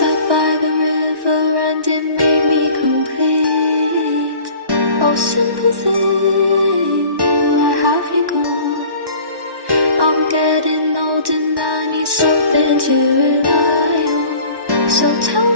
sat by the river and it made me complete. Oh, simple thing, where have you gone? I'm getting old and I need something to rely on. So tell